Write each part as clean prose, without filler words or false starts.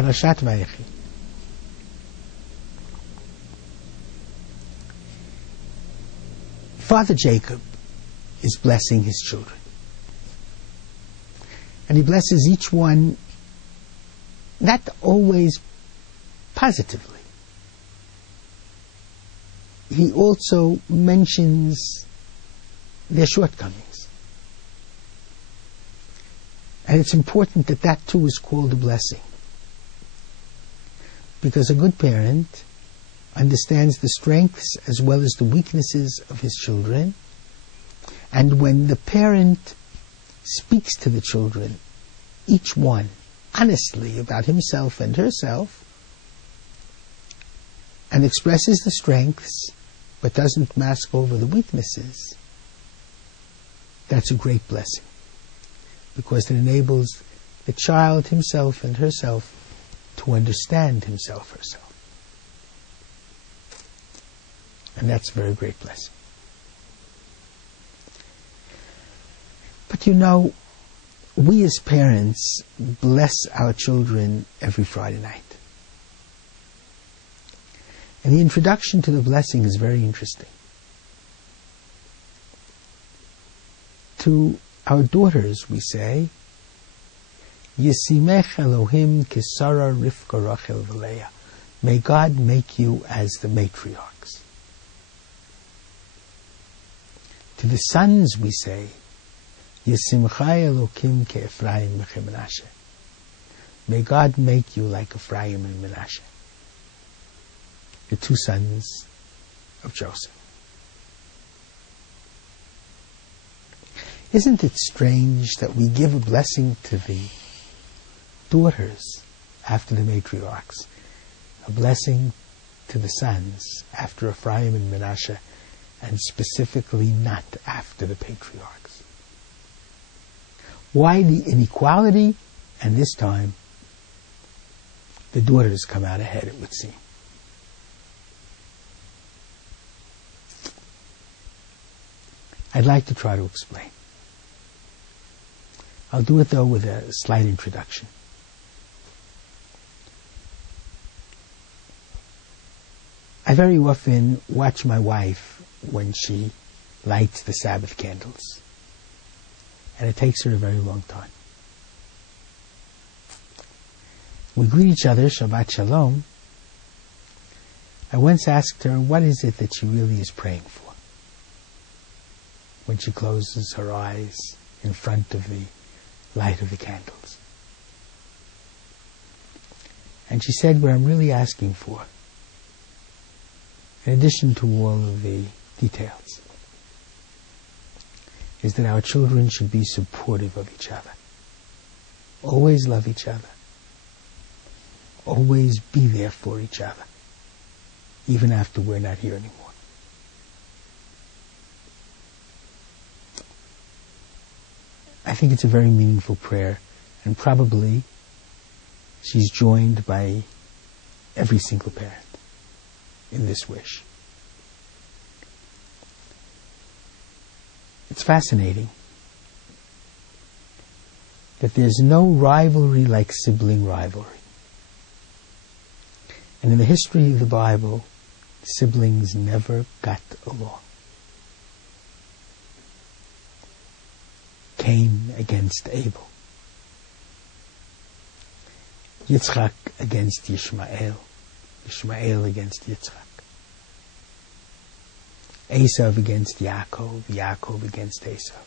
Parashat Vayechi. Father Jacob is blessing his children. And he blesses each one not always positively. He also mentions their shortcomings. And it's important that that too is called a blessing. Because a good parent understands the strengths as well as the weaknesses of his children. And when the parent speaks to the children, each one, honestly about himself and herself, and expresses the strengths, but doesn't mask over the weaknesses, that's a great blessing. Because it enables the child himself and herself to understand himself, herself. And that's a very great blessing. But you know, we as parents bless our children every Friday night. And the introduction to the blessing is very interesting. To our daughters we say, Yisimech Elohim Kisara Rivka Rachel V'Leah. May God make you as the matriarchs. To the sons we say, Yisimchai Elohim Ke'Ephraim V'Menashe. May God make you like Ephraim and Menashe, the two sons of Joseph. Isn't it strange that we give a blessing to the daughters after the matriarchs, a blessing to the sons after Ephraim and Menashe, and specifically not after the patriarchs? Why the inequality? And this time, the daughters come out ahead, it would seem. I'd like to try to explain. I'll do it though with a slight introduction. I very often watch my wife when she lights the Sabbath candles. And it takes her a very long time. We greet each other, Shabbat Shalom. I once asked her, what is it that she really is praying for when she closes her eyes in front of the light of the candles? And she said, what I'm really asking for, in addition to all of the details, is that our children should be supportive of each other. Always love each other. Always be there for each other, even after we're not here anymore. I think it's a very meaningful prayer, and probably she's joined by every single parent in this wish. It's fascinating that there's no rivalry like sibling rivalry. And in the history of the Bible, siblings never got along. Cain against Abel. Yitzchak against Yishmael. Yishmael against Yitzchak. Esav against Yaakov. Yaakov against Esav.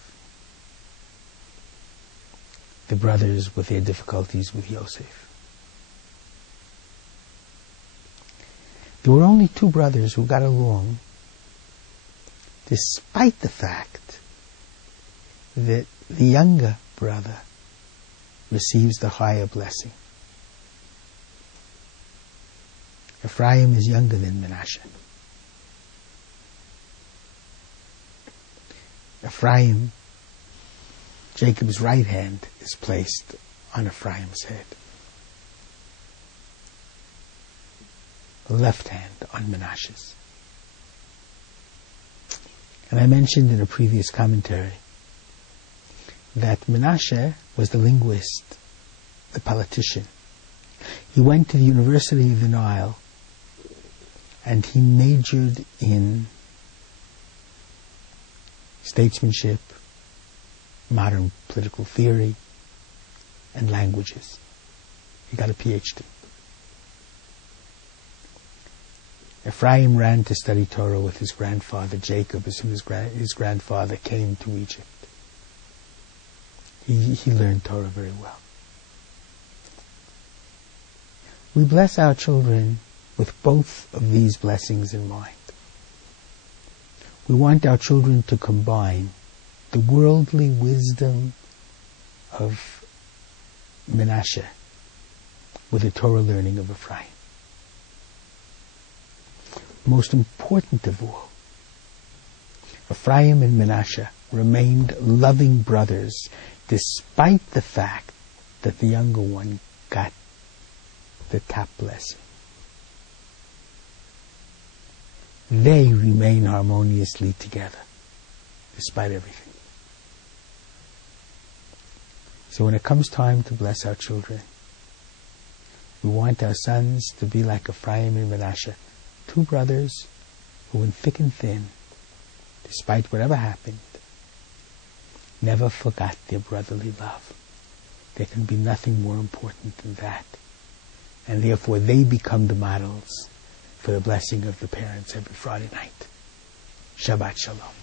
The brothers with their difficulties with Yosef. There were only two brothers who got along, despite the fact that the younger brother receives the higher blessing. Ephraim is younger than Menashe. Ephraim, Jacob's right hand, is placed on Ephraim's head. The left hand on Menashe's. And I mentioned in a previous commentary that Menashe was the linguist, the politician, He went to the University of the Nile and he majored in statesmanship, modern political theory, and languages. He got a PhD. Ephraim ran to study Torah with his grandfather Jacob as soon as his grandfather came to Egypt. He learned Torah very well. We bless our children with both of these blessings in mind. We want our children to combine the worldly wisdom of Menashe with the Torah learning of Ephraim. Most important of all, Ephraim and Menashe remained loving brothers despite the fact that the younger one got the top blessing. They remain harmoniously together despite everything. So when it comes time to bless our children, we want our sons to be like Ephraim and Menashe, two brothers who in thick and thin, despite whatever happened, never forgot their brotherly love. There can be nothing more important than that. And therefore they become the models for the blessing of the parents every Friday night. Shabbat Shalom.